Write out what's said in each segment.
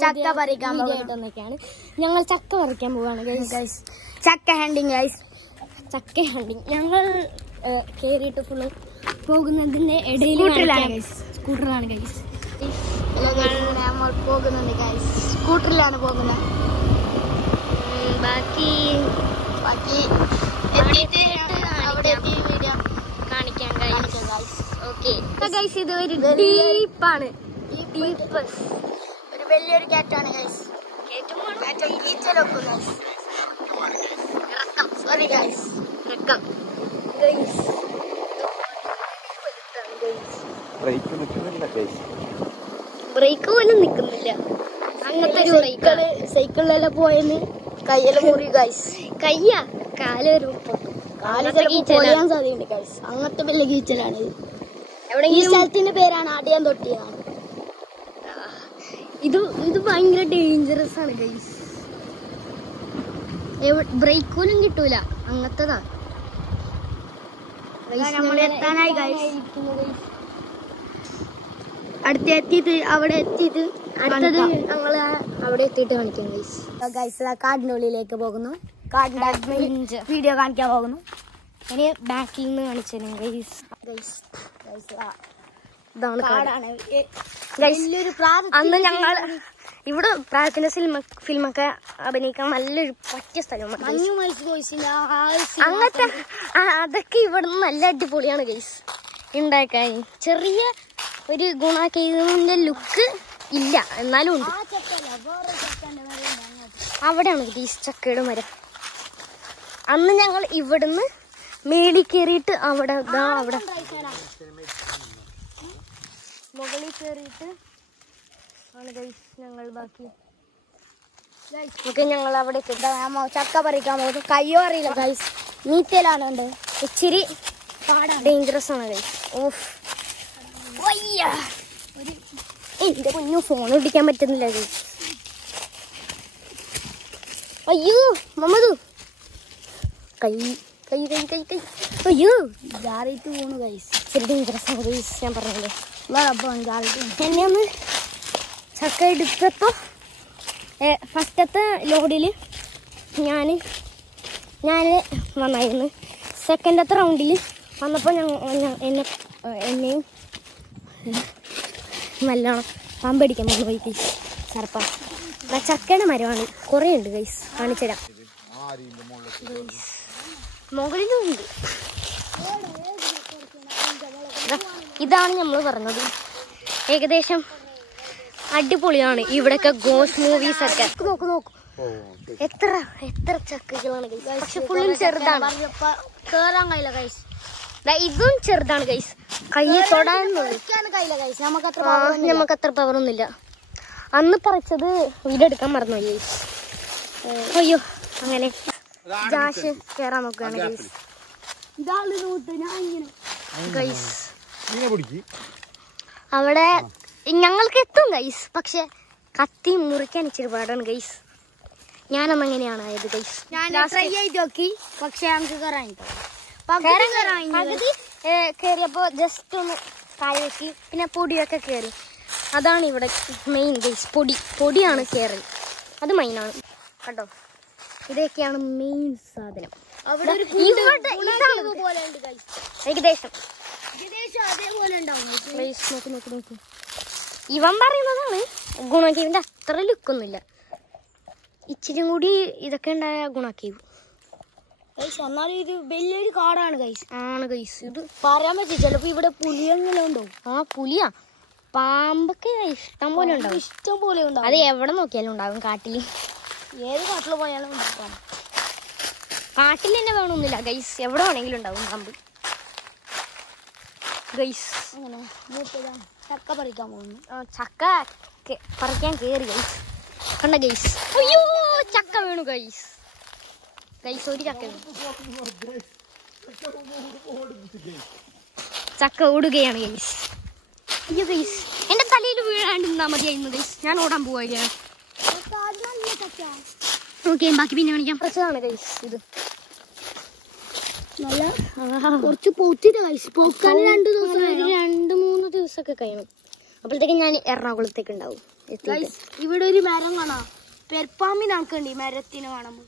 ചക്ക പറിക്കാൻ പോകാണ്. ഞങ്ങൾ ചക്ക പറിക്കാൻ പോവാണ് ഗൈസ്. ചക്ക ഹണ്ടിങ് ഗൈസ്, ചക്ക ഹണ്ടിങ്. ഞങ്ങൾ കേറിയിട്ട് ഫുള്ള് പോകുന്നതിന്റെ ഇടയിൽ സ്കൂട്ടറിലാണ് ഗൈസ്. നമ്മൾ പോകുന്നുണ്ട് ഗൈസ്, സ്കൂട്ടറിലാണ് പോകുന്നത്. ബാക്കി എത്തിയിട്ട് അവിടെ എത്തി വീഡിയോ കാണിക്കാൻ ഗൈസ്. ഓക്കെ ഗൈസ്, ഇത് ഒരു ഡീപ്പാണ്. ഒരു വലിയൊരു കാറ്റാണ് ഗൈസ്. സോറി ഗൈസ്, ബ്രേക്ക് പോലും നിക്കുന്നില്ല. അങ്ങനത്തെ ഒരു സൈക്കിളിലെല്ലാം പോയെന്ന് കയ്യെല്ലാം മുറി ഗൈസ്. കയ്യാ കാല് വരും, പൊളിയാൻ സാധ്യതയുണ്ട് ഗൈസ്. അങ്ങനത്തെ വലിയ കീച്ചലാണ്. ഈ സ്ഥലത്തിന്റെ പേരാണ് അടിയാൻ തൊട്ടിയാണ്. ഇത് ഭയങ്കര ഡേഞ്ചറസ് ആണ് ഗൈസ്. ബ്രേക്ക് പോലും കിട്ടൂല, അങ്ങനത്തതാ. എത്താനായി ഗൈസ്. അടുത്തെത്തിയിട്ട് അവിടെ എത്തിയിട്ട് അടുത്തത് ഞങ്ങള് അവിടെ എത്തിയിട്ട് കാണിക്കും ഗൈസ്. ഗൈസ് കാടിന്റെ ഉള്ളിലേക്ക് പോകുന്നു, കാടിന്റെ വീഡിയോ കാണിക്കാൻ പോകുന്നു. ഇനി ബാക്കിൽ നിന്ന് കാണിച്ചു തരാം ഗൈസ്. ഇതാണ് കാടാണ്. അന്ന് ഞങ്ങൾ ഇവിടെ പ്രാർത്ഥന ഫിലിമൊക്കെ അഭിനയിക്കാൻ നല്ലൊരു പറ്റിയ സ്ഥലമാണ്. അങ്ങനത്തെ അതൊക്കെ ഇവിടുന്ന് നല്ല അടിപൊളിയാണ് ഗൈസ് ഉണ്ടാക്കാൻ. ചെറിയ ഒരു ഗുണാക്കിയതിന്റെ ലുക്ക് ഇല്ല, എന്നാലും ഉണ്ട്. അവിടെയാണ് ഗൈസ് ചക്കയുടെ മരം. അന്ന് ഞങ്ങൾ ഇവിടുന്ന് മേളിൽ കയറിയിട്ട് അവിടെ മുകളിൽ കയറിയിട്ട് ആണ് ഗൈസ് ഞങ്ങൾ ബാക്കി. ഓക്കെ, ഞങ്ങൾ അവിടെ ചക്ക പറിക്കാൻ പോകുന്നു. കയ്യോ അറിയില്ല ഗൈസ്, നീറ്റലാണ് ഉണ്ട്. ഇച്ചിരി ഡേഞ്ചറസ് ആണ് ഗൈസ്. ഓഫ്, എന്റെ കുഞ്ഞു ഫോൺ പിടിക്കാൻ പറ്റുന്നില്ല ഗൈസ്. അയ്യോ മമ്മതു, കൈ കൈ കൈ കൈ കൈ അയ്യോ ജാറിയിട്ട് പോണു ഗൈസ്. ഇച്ചിരി ഡേഞ്ചറസ് ആണ് ഗൈസ്, ഞാൻ പറഞ്ഞത്. എന്നെ ഒന്ന് ചക്ക എടുത്തപ്പോൾ ഫസ്റ്റത്തെ ലോഡില് ഞാൻ വന്നായിരുന്നു. സെക്കൻഡത്തെ റൗണ്ടിൽ വന്നപ്പോൾ എന്നെയും നല്ലോണം പാമ്പടിക്കാൻ വന്നു പോയി ഗൈസ്. സർപ്പ ചക്കയുടെ മരമാണ്, കുറേ ഉണ്ട് ഗൈസ്, കാണിച്ചുതരാം. മുകളിലും ഉണ്ട്. ഇതാണ് നമ്മൾ പറഞ്ഞത്. ഏകദേശം അടിപൊളിയാണ് ഇവിടെയൊക്കെ ഗോസ്റ്റ് മൂവീസ് ഒക്കെ. നോക്കൂ എത്ര ചക്കകളാണ് ഗൈസ്. പക്ഷെ ഫുള്ളും ചെറുതാണ്, കേറാൻ കഴിയില്ല ഗൈസ്. ഇതും ചെറുതാണ് ഗൈസ്, കൈ തൊടാൻ കഴിയില്ല ഗൈസ്. നമുക്ക് അത്ര പവറൊന്നുമില്ല. അന്ന് പറിച്ചത് വീഡിയോ എടുക്കാൻ മറന്നു ഗൈസ്. അയ്യോ, അങ്ങനെ ജാഷ് കേറാൻ നോക്കുകയാണ് ഗൈസ്. ഗൈസ് അവിടെ ഞങ്ങൾക്ക് എത്തും ഗൈസ്, പക്ഷെ കത്തി മുറിക്കാൻ ഇച്ചിരി പാടാണ് ഗൈസ്. ഞാനന്ന് അങ്ങനെയാണ് ആയത് ഗൈസ്. ഞാൻ ട്രൈ ചെയ്ത് നോക്കി, പക്ഷെ നമുക്ക് പകുതി കയറിയപ്പോ ജസ്റ്റ് ഒന്ന് കാല് വെക്കി, പിന്നെ പൊടിയൊക്കെ കയറി. അതാണ് ഇവിടെ മെയിൻ ഗൈസ്. പൊടിയാണ് കയറി, അത് മെയിനാണ് കേട്ടോ. ഇതൊക്കെയാണ് മെയിൻ സാധനം. ഏകദേശം അതേപോലെ നോക്ക്. ഇവൻ പറയുന്നതാണ് ഗുണാക്കീവിന്റെ അത്ര ലുക്കൊന്നുമില്ല. ഇച്ചിരി കൂടി ഇതൊക്കെ ഉണ്ടായ ഗുണാക്കീവ്. എന്നാലും ഇത് വലിയൊരു കാടാണ് ഗൈസ്. ആണ് ഗൈസ്, ഇത് പറയാൻ പറ്റില്ല. ചിലപ്പോ ഇവിടെ പുലിയെങ്കിലും ഉണ്ടോ? ആ പുലിയാ, പാമ്പൊക്കെ ഇഷ്ടം പോലെ ഉണ്ടാവും. ഇഷ്ടം പോലെ ഉണ്ടാവും. അത് എവിടെ നോക്കിയാലും ഉണ്ടാവും. കാട്ടില് ഏത് കാട്ടിൽ പോയാലും ഉണ്ടാവും. കാട്ടിൽ തന്നെ വേണമെന്നില്ല ഗൈസ്, എവിടെ വേണമെങ്കിലും ഉണ്ടാവും പാമ്പ് ഗൈസ്. അങ്ങനെ ചക്ക പറിക്കാൻ പോകുന്നു. ചക്ക പറിക്കാൻ കേറി ഗൈസ്. കണ്ട ഗൈസ്, അയ്യോ ചക്ക വീണു ഗൈസ്. ഒരു ചക്ക ഓടുകയാണ് ഗൈസ്. അയ്യോ ഗൈസ്, എന്റെ തലയിൽ വീഴാണ്ട് നിന്നാ മതിയായിരുന്നു ഗൈസ്. ഞാൻ ഓടാൻ പോവുകയാണ്. ഓക്കെ, ബാക്കി പിന്നെ കാണിക്കാം. പ്രശ്നമാണ് ഗൈസ്. ഇത് നല്ല കുറച്ച് പോത്തിട്ട് ഗൈസ്. പോക്കാൻ 2-3 ദിവസമൊക്കെ കഴിയണം. അപ്പോഴത്തേക്ക് ഞാൻ എറണാകുളത്തേക്ക് ഉണ്ടാവും. ഇവിടെ ഒരു മരം കാണാം. പെരുപ്പാമ്പിന് കണക്കുണ്ട് ഈ മരത്തിന് കാണുമ്പോ.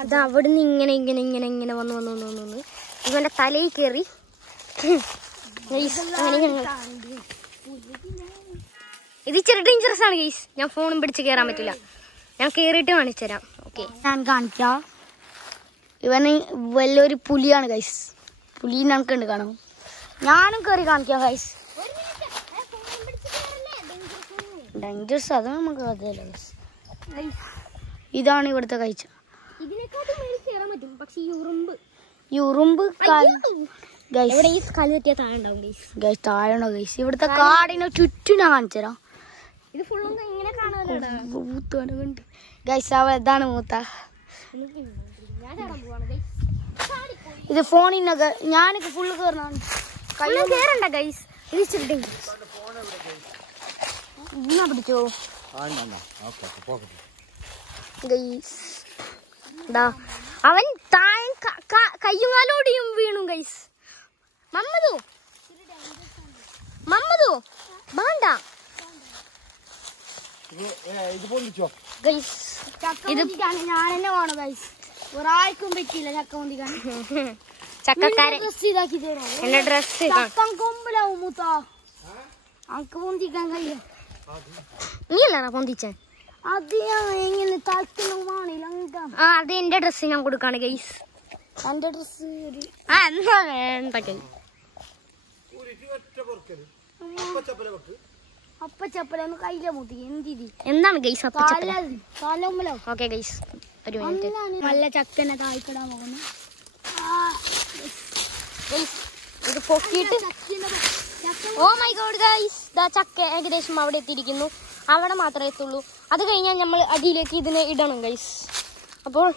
അത് അവിടുന്ന് ഇങ്ങനെ ഇങ്ങനെ ഇങ്ങനെ ഇങ്ങനെ വന്ന് ഇവന്റെ തലയിൽ കയറി. ഇത് ഇച്ചിരി ഡേഞ്ചറസ് ആണ് ഗൈസ്. ഞാൻ ഫോണും പിടിച്ച് കയറാൻ പറ്റില്ല. ഞാൻ കേറിയിട്ട് കാണിച്ചു തരാം. ഓക്കെ, ഞാൻ കാണിക്കാം. ഇവന് വലിയൊരു പുലിയാണ് ഗൈസ്. പുലി നമുക്കുണ്ട് കാണാം. ഞാനും കയറി കാണിക്കാം ഗൈസ്. ഡേഞ്ചറസ് അത് നമുക്ക് അതല്ല ഗൈസ്. ഇതാണ് ഇവിടുത്തെ കാഴ്ച. ഈ ഉറുമ്പ് താഴെയുണ്ടോ ഗൈസ്? ഇവിടുത്തെ കാടിനെ ചുറ്റും ഞാൻ കാണിച്ചു തരാം. ഗൈസ് ഇതാണ് മൂത്ത. ഇത് ഫോണിനൊക്കെ ഞാനൊക്കെ ഫുള്ള് കേറണ ഗൈസ്. പിടിച്ചോ ഗൈസ്. അവൻ താഴെ കയ്യും കാലോടിയും വീണു ഗൈസ്. മമ്മദു വേണ്ട ഗൈസ്. ഇത് ഞാൻ തന്നെ വേണം ഗൈസ്. ഒരാൾക്കും പറ്റിയില്ല ചക്ക പൊന്തിക്കാൻ. ചക്കക്കാരൻ എന്റെ ഡ്രസ് കൊമ്പിലാവും മൂത്ത. അനക്ക് പൊന്തിക്കാൻ കഴിയും. നീ അല്ലാണോ പൊന്തിച്ചൻ? അത് എങ്ങനെ അത് എന്റെ ഡ്രസ് ഞാൻ കൊടുക്കാണ് ഗൈസ്. എന്റെ ഡ്രസ് എന്താ വേണ്ട ഗൈസ്. അപ്പച്ചപ്പലൊന്ന് കയ്യിലെ മുത്തി എന്താണ് ഗൈസ് അപ്പച്ചപ്പല? ഓക്കെ ഗൈസ്, ഒരു മിനിറ്റ്. നല്ല ചക്കനെ താഴ്ത്തിടാൻ പോകുന്നു. ഇത് പൊക്കിയിട്ട് ഓ മൈ ഗോഡ് ഗൈസ്, ദാ ചക്ക ഏകദേശം അവിടെ എത്തിയിരിക്കുന്നു. അവിടെ മാത്രമേ എത്തുള്ളൂ. അത് കഴിഞ്ഞാൽ നമ്മൾ അടിയിലേക്ക് ഇതിനെ ഇടണം ഗൈസ്. അപ്പോൾ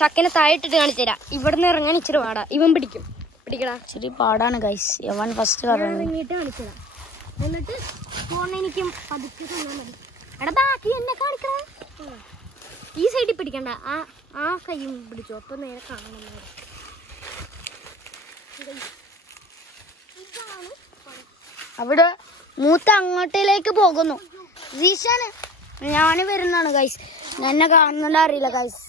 ചക്കനെ താഴെട്ടിട്ട് കാണിച്ചു തരാം. ഇവിടുന്ന് ഇറങ്ങാൻ ഇച്ചിരി പാടാ. ഇവൻ പിടിക്കടാ. ഇച്ചിരി പാടാണ് ഗൈസ്. ഇവൻ ഫസ്റ്റ് ഇറങ്ങിയിട്ട് കാണിച്ചു തരാം. എന്നിട്ട് ഫോണെനിക്കും പതുക്കെ തന്നാൽ മതി. എടാ ബാക്കി എന്നെ കാണിക്കണം. ഈ സൈഡിൽ പിടിക്കണ്ട, ആ കൈയും പിടിച്ചു. അപ്പൊ നേരെ കാണണം. അവിടെ മൂത്ത അങ്ങോട്ടേക്ക് പോകുന്നു. ജീഷാന് ഞാന് വരുന്നാണ് ഗൈസ്. എന്നെ കാണുന്നുണ്ട് അറിയില്ല ഗൈസ്.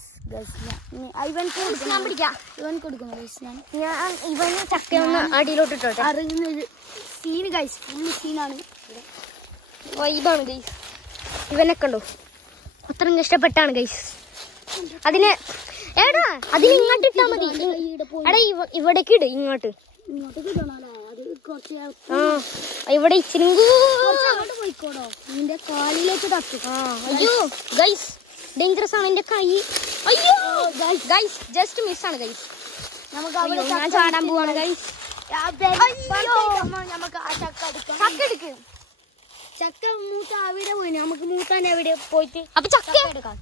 ഇവൻ കൊടുക്കുന്നു ഗൈസ്. ഞാൻ ഇവന് ചക്ക ഒന്ന് അടിയിലോട്ട് ഇട്ടോട്ടെ. അറിയുന്നത് സീന് ഗൈസ്, ഫുള്ള് സീനാണ്. വൈബാണ് ഗൈസ്. ഇവനൊക്കെ ഉണ്ടോ അത്രയും ഇഷ്ടപ്പെട്ടാണ് ഗൈസ്. അതിന് എടാ അതിന് ഇങ്ങോട്ട് ഇട്ടാ മതി. എടാ ഇവിടേക്ക് ഇട്. ഇങ്ങോട്ട് ഇവിടെ ഇച്ചിരി പോയിക്കോടോ. നിന്റെ കാലിലേക്ക് തട്ടും. അയ്യോ ഗൈസ് ഡേഞ്ചറസ് ആണ് എന്റെ കൈ. അയ്യോ ഗൈസ് ജസ്റ്റ് മിസ്സാണ് ഗൈസ്. നമുക്ക് ഞാൻ ചാടാൻ പോവാണ് ഗൈസ്. ചക്ക മൂത്ത അവിടെ പോയി. നമുക്ക് മൂത്താൻ എവിടെ പോയിട്ട് അപ്പൊ ചക്ക എടുക്കാം.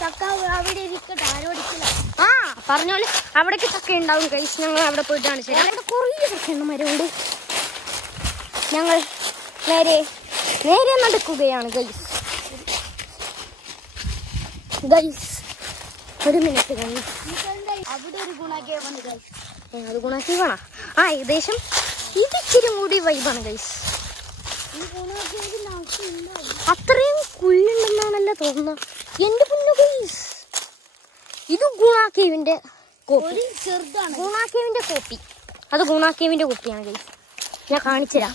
ചക്ക അവിടെ ഇരിക്കട്ടെ, ആരും അടിക്കില്ല. ആ പറഞ്ഞോളെ അവിടേക്ക് ചക്ക ഉണ്ടാവും ഗൈസ്. ഞങ്ങൾ അവിടെ പോയിട്ട് കാണിച്ചു. അവിടെ കുറേ ചക്ക മരമുണ്ട്. ഞങ്ങൾ നേരെ നടക്കുകയാണ് ഗൈസ്. ഒരു മിനിറ്റ് ഗൈസ്. അവിടെ ഒരു ഗുണാക്കി വന്നു ഗൈസ്. അത് ഗുണാക്കി വേണം. ഏകദേശം ഇത് ഇച്ചിരി കൂടി വൈബാണ് ഗൈസ്. അത്രയും കുള്ളുണ്ടെന്നാണല്ലോ തോന്നുന്നത്. എന്റെ പൊന്നു ഗൈസ്, ഇത് ഗുണാക്കേവിന്റെ കോപ്പി. ചെറുതാണ് ഗുണാക്കേവിന്റെ കോപ്പി. അത് ഗുണാക്കേവിന്റെ കോപ്പിയാണ് ഗൈസ്. ഞാൻ കാണിച്ചുതരാം.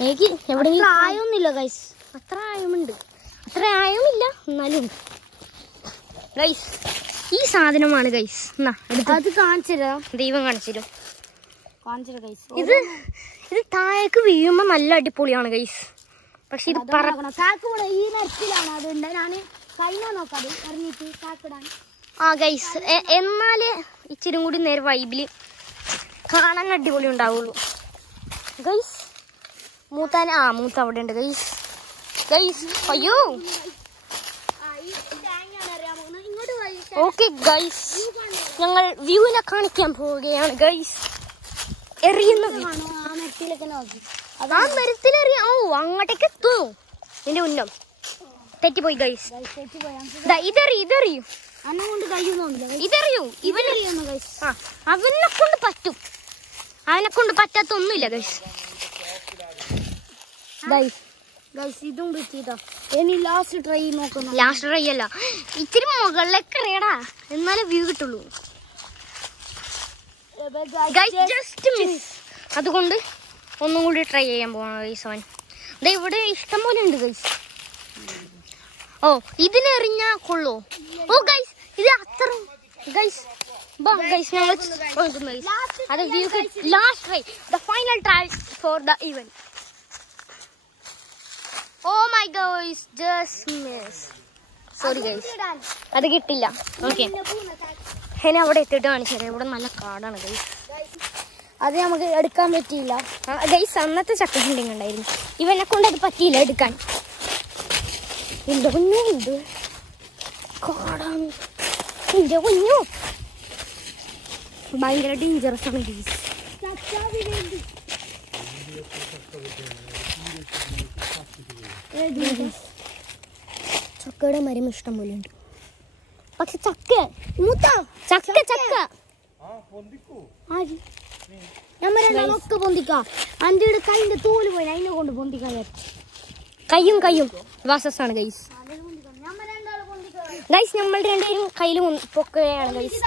എനിക്ക് എവിടെയെങ്കിലും ആയൊന്നുമില്ല ഗൈസ്. അത്ര ആയമുണ്ട്. അത്ര ആയമില്ല എന്നാലും ഗൈസ് ഈ സാധനമാണ് ഗൈസ്. അത് കാണിച്ചുതരാം. ദൈവം കാണിച്ചുതരും. ഇത് താഴേക്ക് വീഴുമ്പോ നല്ല അടിപൊളിയാണ് ഗൈസ്. പക്ഷെ ഇത് ഈ മരത്തിലാണ് അതുണ്ട്. ഞാൻ കഴിഞ്ഞാൽ നോക്കാം അറിഞ്ഞിട്ട് കാക്കിടാൻ. ഗൈസ് എന്നാലേ ഇച്ചിരി കൂടി നേരെ വൈബില് കാണാൻ അടിപൊളി ഉണ്ടാവുള്ളൂ ഗൈസ്. മൂത്ത അവിടെ ഉണ്ട് ഗൈസ്. അയ്യോ ഓക്കെ ഗൈസ്, ഞങ്ങൾ വ്യൂവിനെ കാണിക്കാൻ പോവുകയാണ് ഗൈസ്. എറിയുന്ന ആ മരത്തിലെറിയാം. അങ്ങോട്ടേക്ക് എത്തൂ. നിന്റെ ഉന്നം തെറ്റിപ്പോയി ഗൈസ്. ഇതെറിയൂ. ഇതെറിയൂ. അവനെ കൊണ്ട് പറ്റും. അവനെ കൊണ്ട് പറ്റാത്തൊന്നുമില്ല ഗൈസ്. ഇതും കിട്ടിയതാ. ഇനി ലാസ്റ്റ് ട്രൈ നോക്കണം. ലാസ്റ്റ് ട്രൈ അല്ല, ഇത്തിരി മുകളിലേക്ക് അറിയടാ, എന്നാലേ വ്യൂ കിട്ടുള്ളൂ. Just miss. അതുകൊണ്ട് ഒന്നും കൂടി ട്രൈ ചെയ്യാൻ പോകണം ഗൈസ്. അവൻ ഇവിടെ ഇഷ്ടം പോലെ ഉണ്ട് ഗൈസ്. ഓ ഇതിനെറിഞ്ഞാ കൊള്ളോ? ഓ ഗൈസ് ഇത് അത്ര ഗൈസ്. അത് view. Last try, the final try for the event. Oh my guys, just miss. Sorry guys. അത് കിട്ടില്ല. ഓക്കെ, എന്നെ അവിടെ എത്തിയിട്ട് കാണിച്ചത്. ഇവിടെ നല്ല കാടാണ് ഗൈസ്. അത് നമുക്ക് എടുക്കാൻ പറ്റിയില്ല ഗൈസ്. അന്നത്തെ ചക്ക ഹണ്ടിങ് ഉണ്ടായിരുന്നു. ഇവനെ കൊണ്ട് അത് പറ്റിയില്ല എടുക്കാൻ. എന്റെ കുഞ്ഞു ഇത് കാടാണ്. എന്റെ കുഞ്ഞു ഭയങ്കര ഡേഞ്ചറസ് ആണ് ഗൈസ്. ചക്കയുടെ മരം ഇഷ്ടം പോലെ ഉണ്ട്. പക്ഷെ ചക്ക ചക്ക ചക്ക ഒക്കെ പൊന്തിക്കാം. അന്റെ കൈന്റെ തോല് പോയി അതിനെ കൊണ്ട് പൊന്തിക്കാൻ. കയ്യും വാസസാണ് ഗൈസ്. ഗൈസ് നമ്മൾ രണ്ടുപേരും കയ്യിൽ പൊക്കുകയാണ് ഗൈസ്.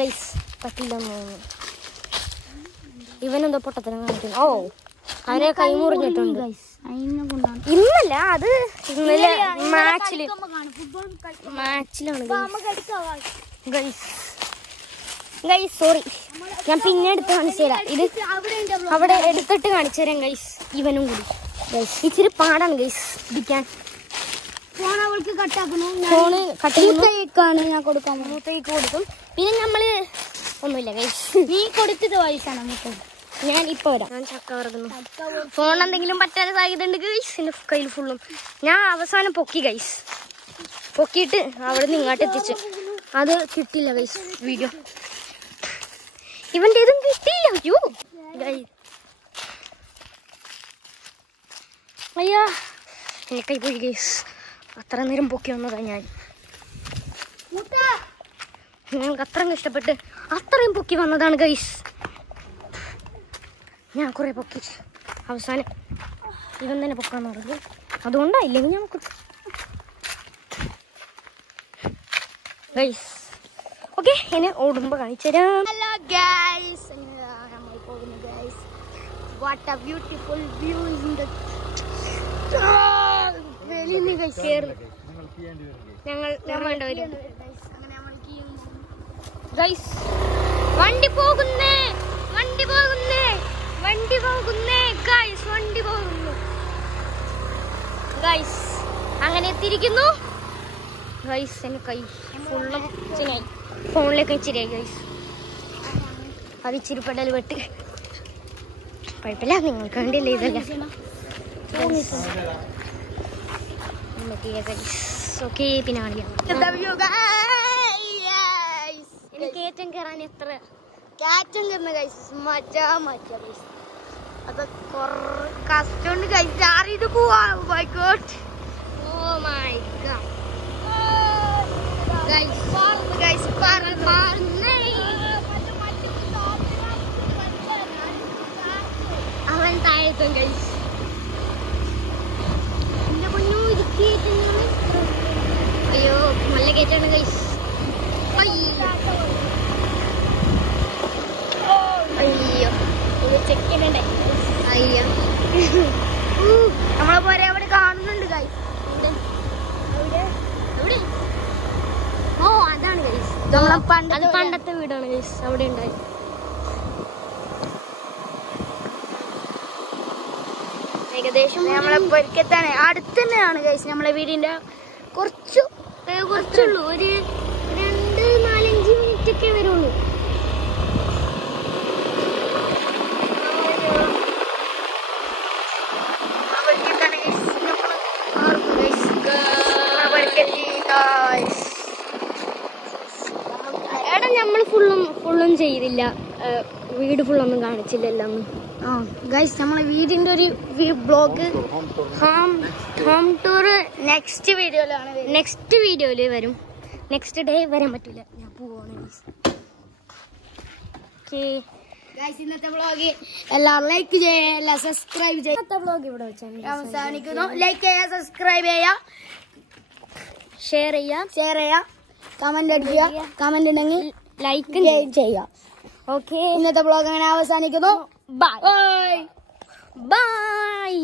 ഗൈസ് പറ്റില്ലെന്ന് തോന്നുന്നു. ഇവനെന്തോ പൊട്ടത്തരം കാണിക്കുന്നു. ഓ അവരെ കൈ മുറിഞ്ഞിട്ടുണ്ട്. ഇന്നല്ല, അത് ഇന്നലെ മാച്ചിലാണ് ഗൈസ്. സോറി, ഞാൻ പിന്നെ എടുത്ത് കാണിച്ചു തരാം. ഇത് അവിടെ എടുത്തിട്ട് കാണിച്ചു തരാം ഗൈസ്. ഇവനും കൂടി ഗൈസ്. ഇച്ചിരി പാടാണ് ഗൈസ് ഇരിക്കാൻ. ഫോണ് കട്ടാണ് ഞാൻ കൊടുക്കാം. മൂത്തേക്ക് കൊടുക്കും. പിന്നെ നമ്മള് ഒന്നുമില്ല ഗൈസ്. നീ കൊടുത്തിട്ട് വയസ്സാണ് നമുക്ക്. ഞാൻ ഇപ്പൊ വരാം. ഞാൻ ചക്ക വറുക്കുന്നു. ഫോൺ എന്തെങ്കിലും പറ്റാതെ സാധ്യത ഉണ്ട് ഗൈസ്. എന്റെ കയ്യിൽ ഫുള്ളും. ഞാൻ അവസാനം പൊക്കി ഗൈസ്. പൊക്കിയിട്ട് അവിടെ നിന്ന് ഇങ്ങോട്ട് എത്തിച്ചു. അത് കിട്ടില്ല ഗൈസ് വീഡിയോ. ഇവന്റെ ഇതും കിട്ടിയില്ല. അയ്യോ അയ്യാ, എന്നെ കൈ പോയി ഗൈസ്. അത്ര നേരം പൊക്കി വന്നതാ ഞാൻ. ഞങ്ങൾക്ക് അത്രയും ഇഷ്ടപ്പെട്ട് അത്രയും പൊക്കി വന്നതാണ് ഗൈസ്. ഞാൻ കുറെ പൊക്കി. അവസാനം ഇവൻ തന്നെ പൊക്കാന്ന് പറഞ്ഞു. അതുകൊണ്ടായില്ലെങ്കിൽ നമുക്ക് ഗൈസ്. ഓക്കെ, ഇനി ഓടുമ്പോ കാണിച്ചു തരാം. ഹലോ ഗൈസ്, നമ്മൾ പോകുന്നു guys. What A beautiful view in the വെളിയിൽ ഗൈസ്. ഞങ്ങൾ വേണ്ട വരും ഗൈസ്. വണ്ടി പോകുന്നേ ഗൈസ്. വണ്ടി പോകുന്നു ഗൈസ്. അങ്ങനെ എത്തിയിരിക്കുന്നു ഗൈസ്. എന്റെ കൈ ഫുള്ളും ഇച്ചിരിയായി. ഫോണിലേക്ക് ഇച്ചിരിയായി ഗൈസ്. അത് ഇച്ചിരി പെടൽ വെട്ട്. കുഴപ്പമില്ല, നിങ്ങൾക്ക് വേണ്ടിയല്ലേ ഇതല്ല. ഓക്കെ, പിന്നെ കാണിക്കാം. എനിക്ക് ഏറ്റവും കയറാൻ എത്ര കാറ്റും കയറുന്ന ഗൈസ്. മജാ ഗൈസ്. അത് കഷ്ടമുണ്ട് ഗൈസ്. ചാറിയിട്ട് പോവാ. Oh my god guys. അവൻ താഴെത്തും ഗൈസ്. എന്റെ കുഞ്ഞു ഇത് കേറ്റുന്നത്. അയ്യോ നല്ല കേറ്റാണ് ഗൈസ്. അയ്യോ ചെക്കിനുണ്ടേ. അയ്യോ നമ്മളെ പോലെ അവിടെ കാണുന്നുണ്ട് ഗൈസ്. എവിടെ? ഓ അതാണ് ഗൈസ്. അത് പണ്ടത്തെ വീടാണ് ഗൈസ്. അവിടെ ഉണ്ടായി. ഏകദേശം നമ്മളെ പൊരിക്കത്താണ്. അടുത്ത് തന്നെയാണ് ഗൈസ് നമ്മളെ വീടിന്റെ. കുറച്ചുള്ളൂ. ഒരു 2-4-5 മിനിറ്റ് ഒക്കെ വരുള്ളൂ. എടാ നമ്മൾ ഫുള്ളും ചെയ്തില്ല. വീട് ഫുള്ളൊന്നും കാണിച്ചില്ലല്ലോ. ആ ഗൈസ്, നമ്മളെ വീടിന്റെ ഒരു ബ്ലോഗ് ഹോം ടൂർ നെക്സ്റ്റ് വീഡിയോയില് വരും. നെക്സ്റ്റ് ഡേ വരാൻ പറ്റില്ല, ഞാൻ പോവാണ് ഗൈസ്. ഓക്കെ, ഗൈസ് ഇന്നത്തെ വ്ളോഗ് എല്ലാവരും ലൈക്ക് ചെയ്യുക, എല്ലാം സബ്സ്ക്രൈബ് ചെയ്യുക. ഇന്നത്തെ വ്ളോഗ് ഇവിടെ വെച്ചാണ് അവസാനിക്കുന്നു. ലൈക്ക് ചെയ്യുക, സബ്സ്ക്രൈബ് ചെയ്യുക, ഷെയർ ചെയ്യുക, കമന്റ് അടിക്കുക. കമന്റ് ഉണ്ടെങ്കിൽ ലൈക്ക് ചെയ്യുക. ഓക്കെ, ഇന്നത്തെ വ്ളോഗ് അങ്ങനെ അവസാനിക്കുന്നു. Bye bye.